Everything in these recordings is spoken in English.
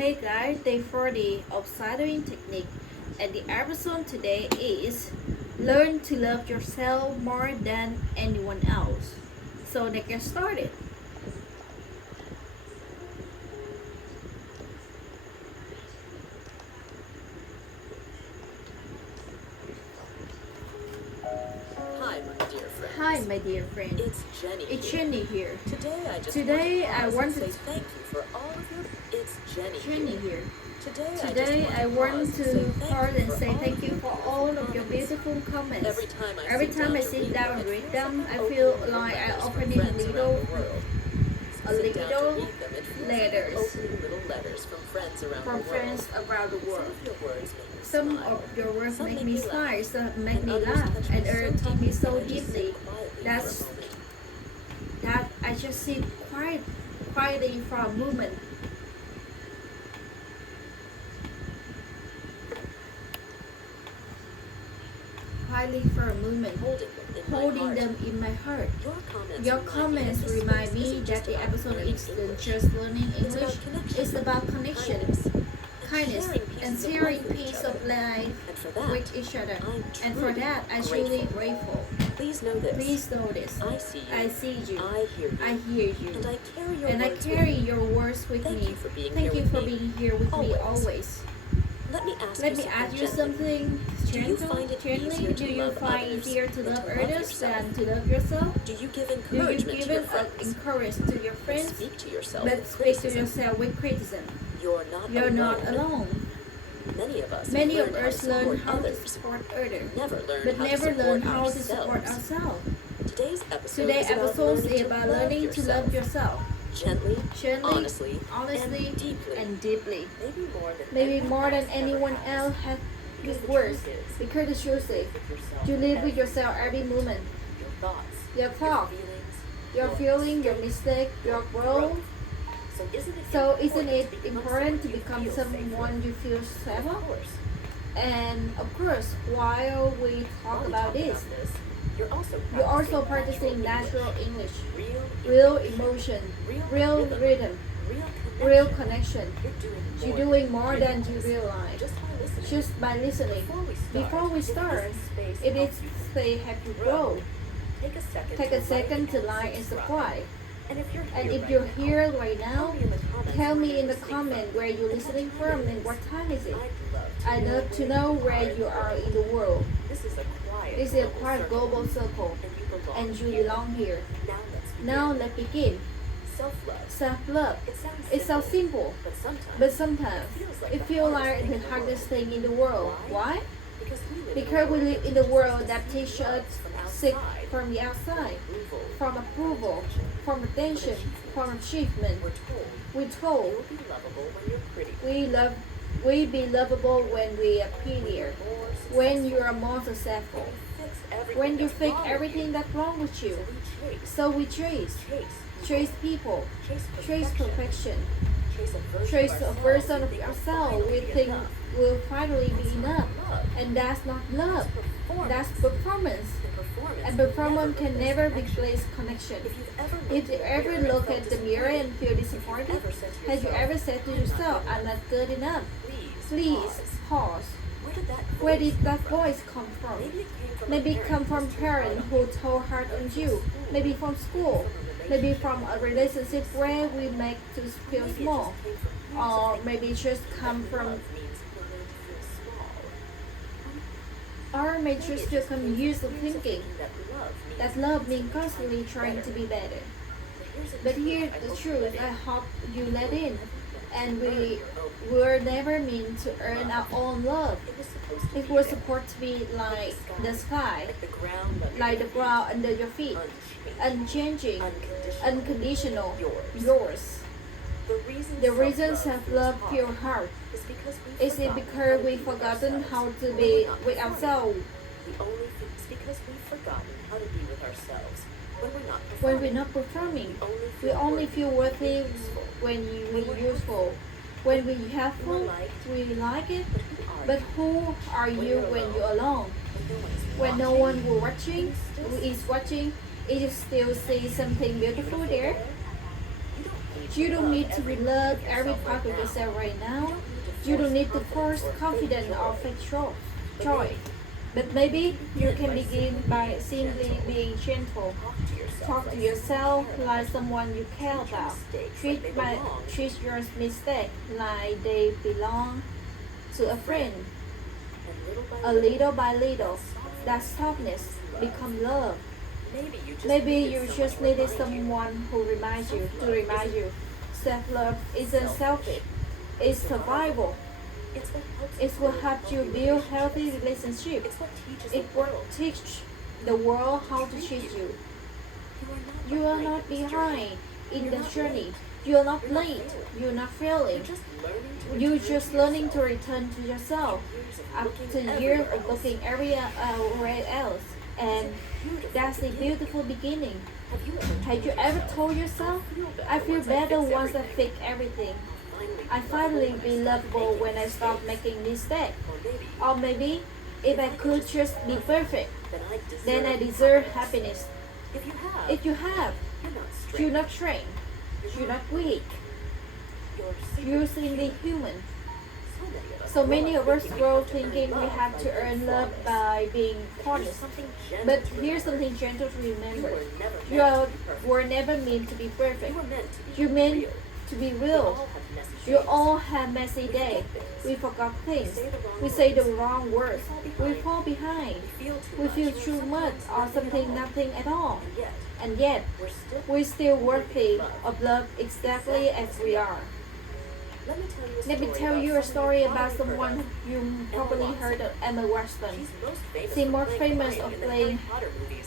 Hey guys, day 40 of shadowing technique, and the episode today is learn to love yourself more than anyone else. So let's get started. Hi, my dear friends. Hi, my dear friend. It's Jenny. It's here. Jenny here. Today I I want want to to say thank you for all of your. It's Jenny. Jenny here. here. Today I want to pause and say all thank you for all of your comments. beautiful comments. Every time I sit down and read them, I opening feel little like I letters from opening friends around the world. a Sit down to little read them, it feels letters like opening little letters from friends around from the world. friends around the Some world. of your words make me Some smile. of your words Some make me smile, some make me others laugh, touch and me others touch me so that I just sit deeply quietly that's- for a moment. that I just sit quietly for a moment. Quietly for a moment, holding them in my heart. Your comments remind me that the episode isn't just learning English, it's about connections, kindness, and sharing piece of life with each other. And for that, I'm truly grateful. Please know this. Please know this. I see you. I see you. I I hear hear you. you. And I And I carry your words carry with me. your words with Thank me. you for being Thank here you with for me. being here with me Always. always. Let me Let me ask you something Do you gentle, find it gently. easier Do to you love find others easier to than love to love others yourself? than to love yourself? Do you give Do you encouragement give to your it friends? encouragement to your But friends? speak to yourself But with speak to criticism. yourself with criticism. You're not You're alone. not alone. Many of us Many of learn us learn how to others, support others, never learn but how never to learn support how to ourselves. support ourselves. Today's episode Today's is about episode learning is to about love learning to yourself. love yourself Gently, gently, honestly, honestly, and deeply. and deeply. Maybe More than anyone else has Because good the words. truth is, Because the truth is, with yourself you live with every- yourself every moment. your thoughts, Your thoughts, feelings, your feeling, your mistake, your growth. So So isn't it important to become feel safer? someone you feel safe Of of? course. And of course, while we talk about this, you're also practicing natural English, real emotion, real rhythm, real connection. You're doing more than you realize. Just by listening. Before we start, it is say have to grow. Take a second to like and subscribe. And if you're here right now, tell me in the comment where you're listening from and what time is it. I'd love to know where you are in the world. This is This is a quiet global circle, and you belong here. Now let's begin. Self-love. Self-love. It sounds simple, but sometimes it feels like the hardest thing in the world. Why? Because we live in a world that teaches us seek from the outside, from approval, from attention, from achievement. We're told You'll be lovable when you're pretty. we be lovable when we appear, when you are more successful, when you fix everything that's wrong with you. So we chase people, chase perfection, chase a version of yourself we think will finally be enough. And that's not love, that's performance. And performance can never replace connection. If you ever look at the mirror and feel disappointed, have you ever said to yourself, I'm not good enough? Please pause. Where did that voice come from? Maybe it come from parents who told hard on you. Maybe from school. Maybe from a relationship where we make to feel small. Or maybe it just come from, or may just feel confused of thinking that love means constantly trying to be better. But here's the truth I hope you let in. And we were never meant to earn our own love. It was supposed to be like the sky, like the ground under your feet, unchanging, unconditional, yours. The reason self-love feels hard is it because we've forgotten how to be with ourselves. It's because we've forgotten how to be with ourselves When we're not performing, we only feel worthy when we're useful. When we're helpful, we like it. But who are you when you're alone? When no one is watching, it still see something beautiful there. You don't need to love every part of yourself right now. You don't need to force confidence or fake joy. But maybe you can begin by simply being gentle. Talk to yourself like someone you care about. Treat your mistakes like they belong to a friend. A little by little, that softness become love. Maybe you just needed someone who reminds you to remind you. Self-love isn't selfish. It's survival. It's what helps you build healthy relationships. It will teach the world how to treat you. You are not behind in the journey. You are not late. You're not failing. You're just learning to return to yourself after years of looking everywhere else. And that's a beautiful beginning. Have you ever told yourself, I feel better once I fix everything? I finally be lovable when I stop making mistakes. Or maybe, if I could just be perfect, then I deserve happiness. If you have, you're not trained. You're not weak. You're simply human. So many of us grow thinking we have to earn love by being honest. But here's something gentle to remember. Were never meant to be perfect. You're meant to be real. You all have messy days. We forgot things. We say the wrong words. We fall behind. We feel too much or something nothing at all. And yet, we're still worthy of love exactly as we are. Let me tell you a story about someone you probably heard of, Emma Watson. She's most famous of playing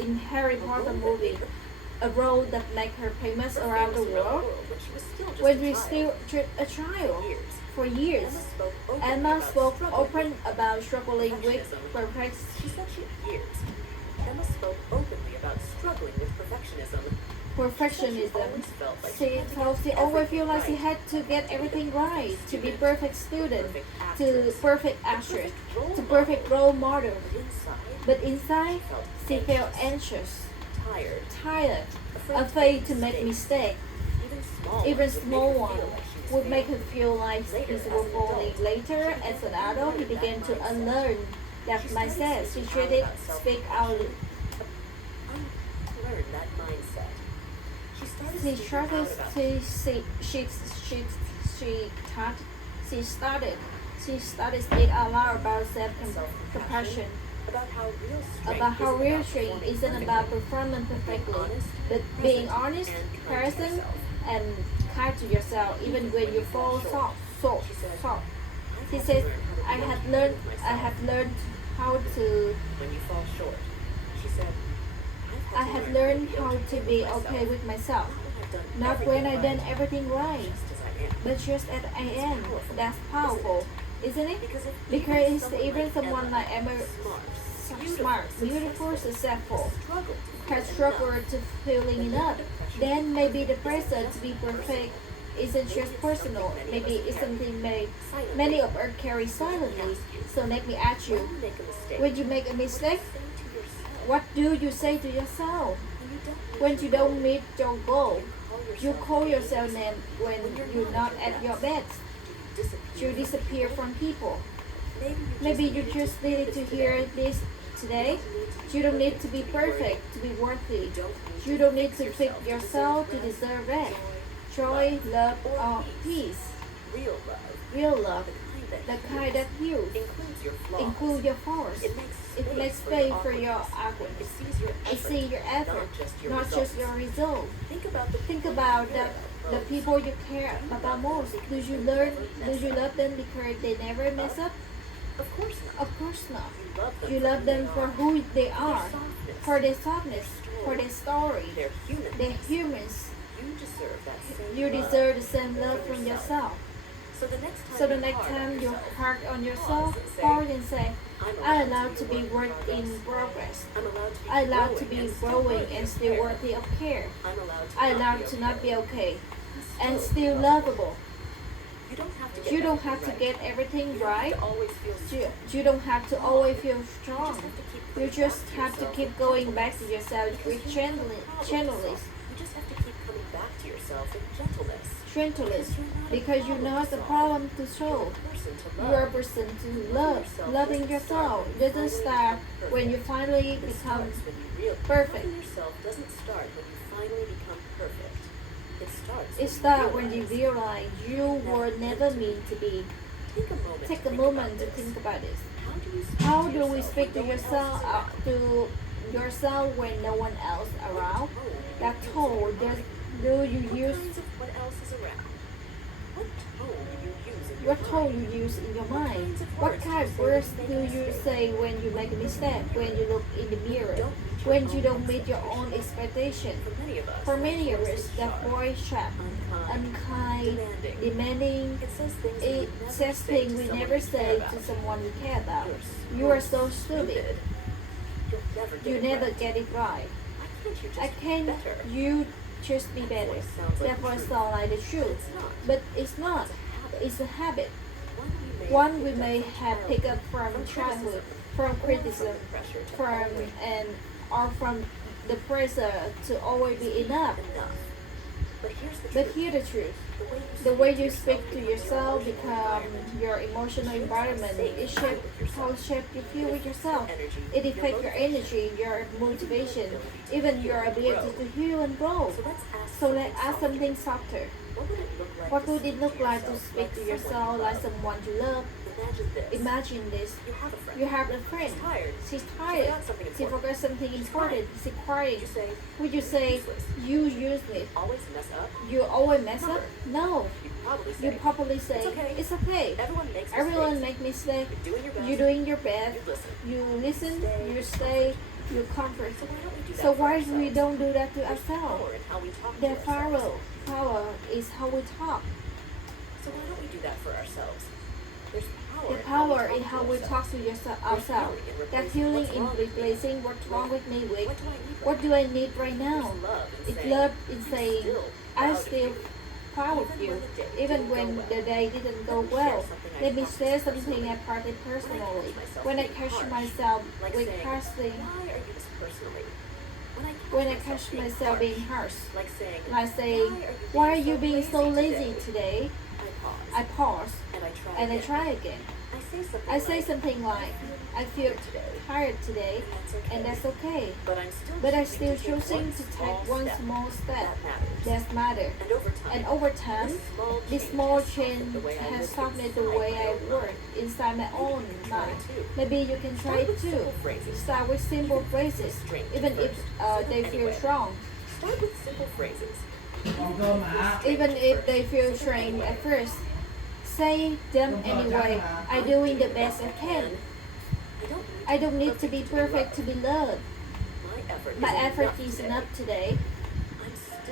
in Harry Potter movie, a role that made her famous around the world. When she was still a child, for years, Emma spoke open about struggling with Emma spoke openly about struggling with perfectionism. She felt she always felt like she had to get everything right, to be perfect student, to perfect actress, to perfect role model. But inside, she felt anxious, tired, afraid to make mistakes. Even small ones would make her feel like she's falling. Later, as an adult, he began to unlearn that mindset. She treated speak out. She started speak out loud about self-compassion, about how real strength isn't about performing perfectly, but being honest, present, and kind to yourself, even when you fall short. She says, I have learned how to. When you fall short, she said, I have learned how to be okay with myself. Not when I've done everything right, but just as I am. That's powerful, isn't it? Because even someone like Emma, smart, beautiful, successful, has struggled to feeling enough, then maybe the pressure to be perfect isn't just personal. Maybe it's something many of us carry silently. So let me ask you, when you make a mistake, what do you say to yourself? When you don't meet your goal, you call yourself names when you're not at your best. You disappear from people. Maybe you just needed to hear this today. You don't need to be perfect to be worthy. You don't need to fix yourself to deserve it. Joy, love, or peace. Real love. The kind that heals. Include your flaws. It makes space for your arguments. It sees your effort, not just your result. Think about the people you care about most. Do you love them because they never mess up? Of course not. You love them for who they are, for their softness, for their story. They're humans. You deserve the same love from yourself. So the next time you hark on yourself, pause and say, I'm allowed to be work in progress. I'm allowed to be growing and still worthy of care. I'm allowed to not be okay and still lovable. You don't have to get everything right. You don't have to always feel strong. You just have to keep going back to yourself with gentleness. You just have to keep coming back to yourself in gentleness. gentlest, because you're not a problem to solve. You're a person to love. Loving yourself doesn't start when you finally become perfect. Loving yourself doesn't start when you finally become perfect. It starts when you realize you were never meant to be. Take a moment to think about this. How do we speak to yourself when no one else around? That tone do you use? What else is around? What tone you use in your mind? What kind of words do you say when you make a mistake? When you look in the mirror? When you don't meet your own expectation? For many of us, that voice sharp, unkind, demanding. It says things we never say to someone we care about. You are so stupid. You never get it right. I can't. You just be better. That voice sounds like the truth, but it's not. It's a habit. One we may have picked up from childhood, from criticism, or from the pressure to always be enough. But here's the truth. The way you speak to yourself becomes your emotional environment. It shapes how you feel with yourself. It affects your energy, your motivation, even your ability to heal and grow. So let's ask something softer. What would it look like to speak to yourself like someone you love? Imagine this. You have a friend. She's tired. She forgot something important. She's crying. Would you say, you useless? You always mess up? No. You probably say, it's okay. Everyone makes mistakes. You're doing your best. You listen, you stay, you comfort. So why we don't do that to ourselves? The power is how we talk. So why don't we do that for ourselves? There's The power in how we talk to ourselves. That healing in replacing what's wrong with me with what do I need right now. It's love in saying, I'm still proud of you, even when the day didn't go well. Let me say something I partly personally. When I catch myself with harshly, when I catch myself being harsh, like saying, why are you being so lazy today? I pause and I try again. I say something like, I feel tired today, and that's okay. But I'm still choosing to take one small step that matters. And over time, this small change has softened the way I work inside my own mind. Maybe you can try it too. Start with simple phrases, even if they feel strong. Start with simple phrases. Even if they feel strange at first. Say them anyway. I'm doing the best I can. I don't need to be perfect to be loved. My effort is enough today.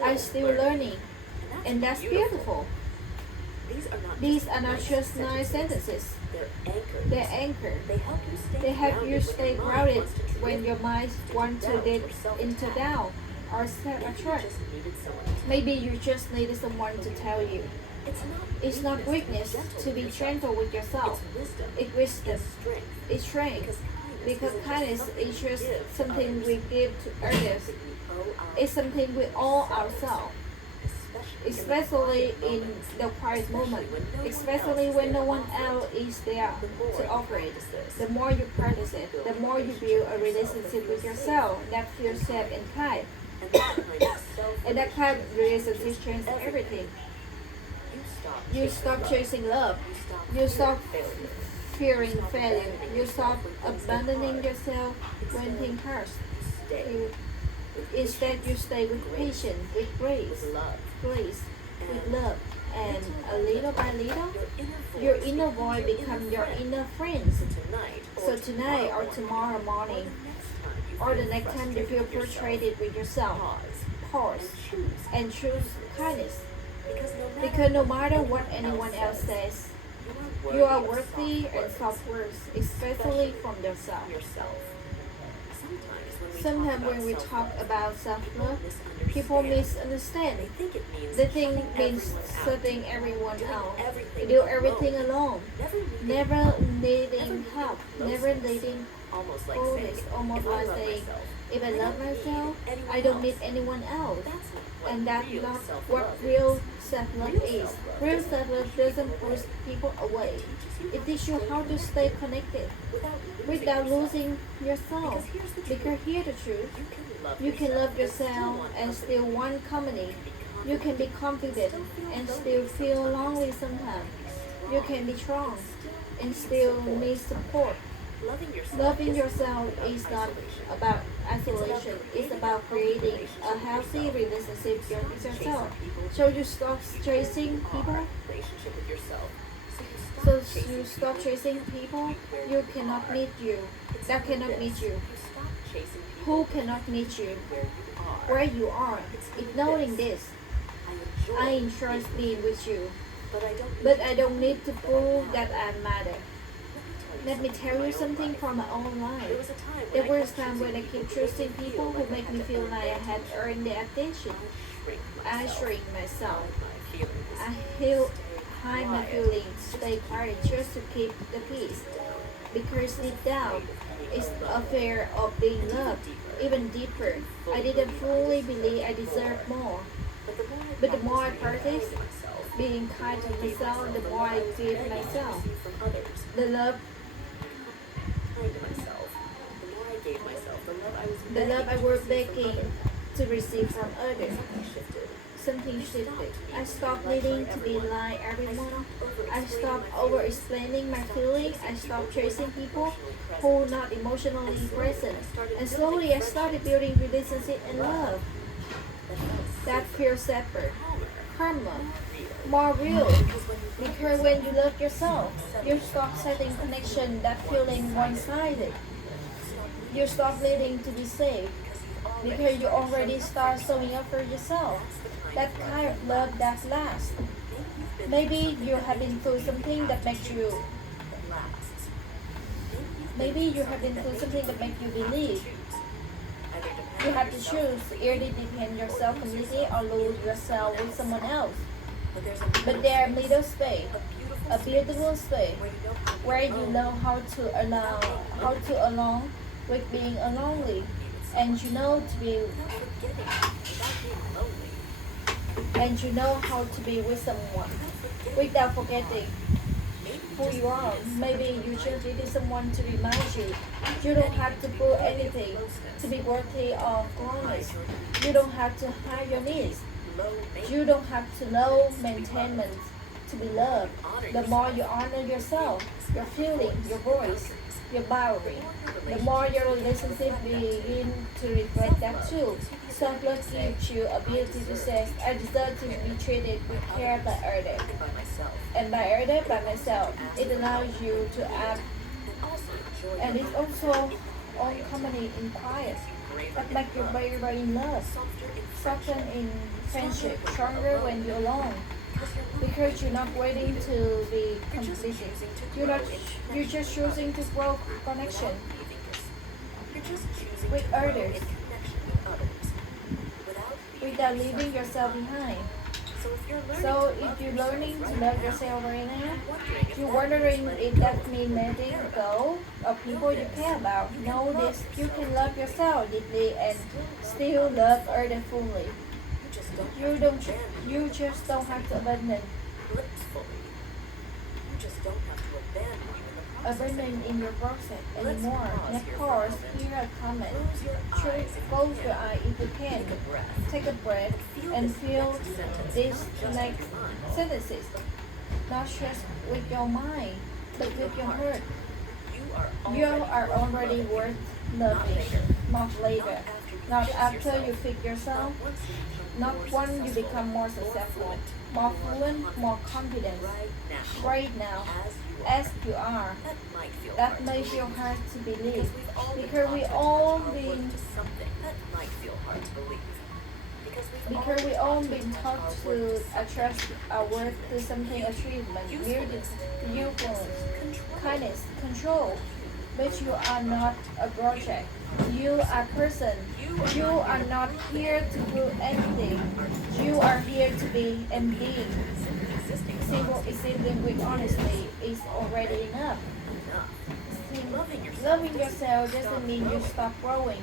I'm still learning. And that's beautiful. These are not just nice sentences. They're anchored. They help you stay grounded when your mind wants to get into doubt or self-attract. Maybe you just needed someone to tell you. It's not weakness to be gentle with yourself. It's wisdom. It's strength. Because kindness is just something we give to others. It's something we owe ourselves. Especially in the quiet moment. Especially when no one else is there to offer it. The more you practice it, the more you build a relationship with yourself that feels safe and kind. And that kind of relationship changes everything. You stop chasing love. You stop fearing failure. You stop abandoning yourself when things hurt. Instead, you stay with patience, with grace, with love, and a little by little, your inner boy becomes your inner friend. So tonight or tomorrow morning, or the next time you feel frustrated with yourself, pause and choose kindness. Because no matter what anyone else says, you are worthy and self-worth, especially from yourself. Sometimes when we talk about self-love, people misunderstand. They think it means shutting everyone out. You do everything alone, never needing help, never needing almost like Full saying, is almost if I like love saying, myself, if I love myself, anyone I don't else. need anyone else. That's what And that's real not self-love what is. real self-love Real is. self-love Real doesn't self-love push doesn't people push away. people away. It teaches you how to stay connected without losing yourself. Because here's the truth. You can love yourself and still want company. You can be confident and still feel lonely sometimes. You can be strong and still need support. Loving yourself is not about isolation. It's about creating a healthy relationship with yourself. So you stop chasing people. Relationship with yourself. So you stop chasing people. You cannot meet you. That cannot meet you. You stop chasing people Who cannot meet you? where you are. Where you are. Ignoring this. I I enjoy being with you. but But I don't need to prove that I matter. Let me tell you something from my own life. There was a time when I kept choosing people who make me feel like I had earned their attention. I shrink myself. I hide my feelings, stay quiet just to keep the peace. Because deep down, it's a fear of being loved, even deeper. I didn't fully believe I deserved more. But the more I practice being kind to myself, the more I give myself. The love The love I was begging to receive from others. Something shifted. I stopped needing to be like everyone. I stopped over explaining my feelings. I stopped chasing people who were not emotionally present. And slowly I started building relationship and love. That feels separate. Karma. More real. Because when you love yourself, you stop setting connection that feeling one-sided. You stop needing to be saved because you already start showing up for yourself. That kind of love that lasts. Maybe you have been through something that makes you. Maybe you have been through something that makes you believe. You have to choose either depend yourself completely or lose yourself with someone else. But there is middle space, a beautiful space, where you know how to along with being lonely, and you know to be, and you know how to be with someone without forgetting who you are. Maybe you just needed someone to remind you. You don't have to prove anything to be worthy of promise. You don't have to hide your needs. You don't have to low maintenance to be loved. The more you honor yourself, your feeling, your voice, your boundary, the more your relationship begin to reflect that too. Self-love gives you ability to say, I deserve to be treated with care by others. And by others, by myself. It allows you to act, and it's also on company in quiet. That makes you very in love, soften in friendship, stronger when you're alone. Because you're not waiting to be completed. You're just choosing to grow connection with others without leaving yourself behind. So if you're learning to love yourself right now, you're wondering if that means letting go of people you care about. Know this: you can love yourself deeply and still love others fully. You don't. You just don't have to abandon in your process anymore. And of course, here a comment. Close your eye if you can. Take a breath and feel these next sentences. Not just with your mind, but with your heart. You are already worth loving. Not later. Not after you fix yourself. Not when you become more successful, more fluent, more confident. Right now, as you are. That may feel hard to believe because we all been taught to attach our worth to something achievement, beauty, youthfulness, kindness, control. But you are not a project. You are a person. You are not here to prove anything. You are here to be and being. simple existing with honesty is already enough. enough. Loving yourself. Loving yourself doesn't mean you stop growing.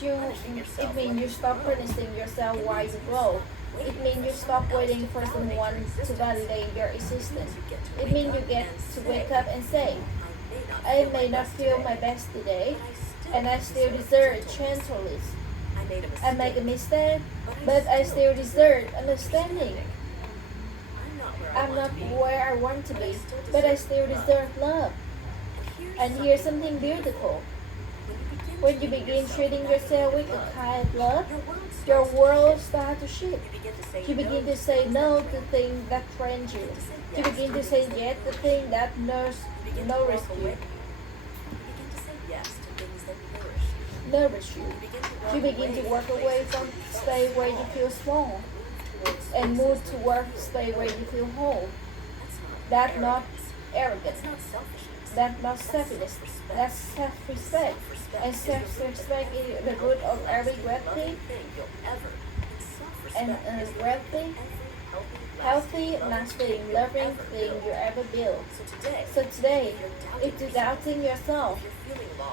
It means you stop punishing yourself while you grow. It means you stop waiting for someone to validate your existence. It means you get to wake up and say, I may not feel my best today, and I still deserve gentleness. I make a mistake, but I still deserve understanding. I'm not where I want to be, but I still deserve love. And here's something beautiful. When you begin treating yourself with a kind of love, your world starts to shift. You begin to say no to things that drain you. You begin to say yes to things that nourish you. Nourish you. You begin to walk away from space where you feel small and move toward space where you feel whole. That's not arrogance. That's not selfishness. That's self-respect. And self-respect is the root of every great thing. And wealthy, healthy, lasting, loving thing you ever build. So today, if you're doubting yourself,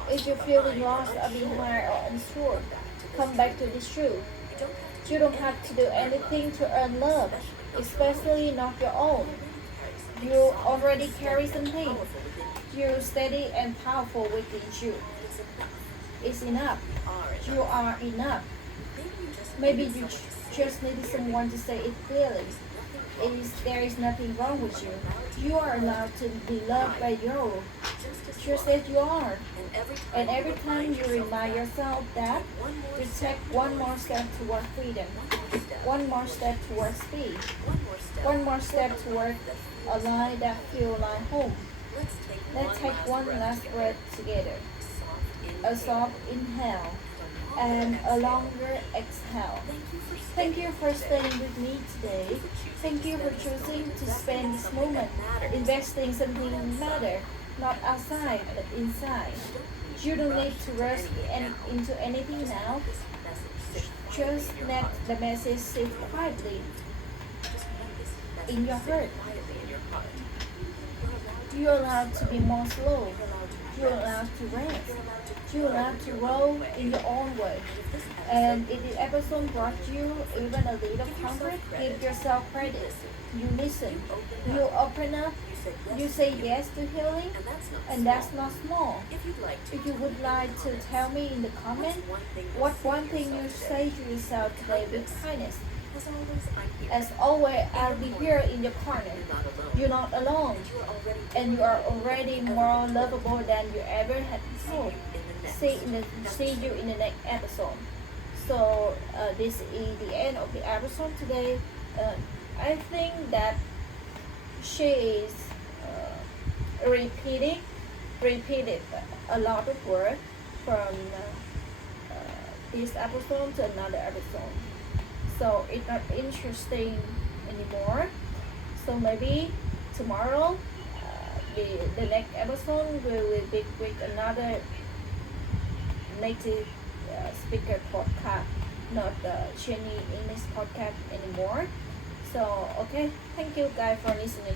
if you're feeling lost or behind or unsure, come back to this truth. You don't have to do anything to earn love, especially not your own. You already carry something. You're steady and powerful within you. It's enough. You are enough. Maybe you just need someone to say it clearly. There is nothing wrong with you. You are allowed to be loved by you. Just as you are. And every time you remind yourself that, you take one more step toward freedom. One more step toward speed. One more step toward a life that feels like home. Let's take one last breath together. A soft inhale and a longer exhale. Thank you for staying with me today. Thank you for choosing to spend this moment investing something matter, not outside but inside. You don't need to rush into anything now. Just let the message sit quietly in your heart. You're allowed to be more slow. You're allowed to rest. You're allowed to roll in your own way. And if the episode brought you even a little comfort, give yourself credit. You listen. You open up. You say yes to healing. And that's not small. If you would like to tell me in the comment, what one thing you say to yourself today with kindness. As always, I'll be here in your corner. You're not alone. And you are already more lovable than you ever had before. See you in the next episode. So this is the end of the episode today. I think that she is repeated a lot of words from this episode to another episode. So it's not interesting anymore. So maybe tomorrow, the next episode will be with another native speaker podcast, not the Chinese English podcast anymore. So okay, thank you guys for listening.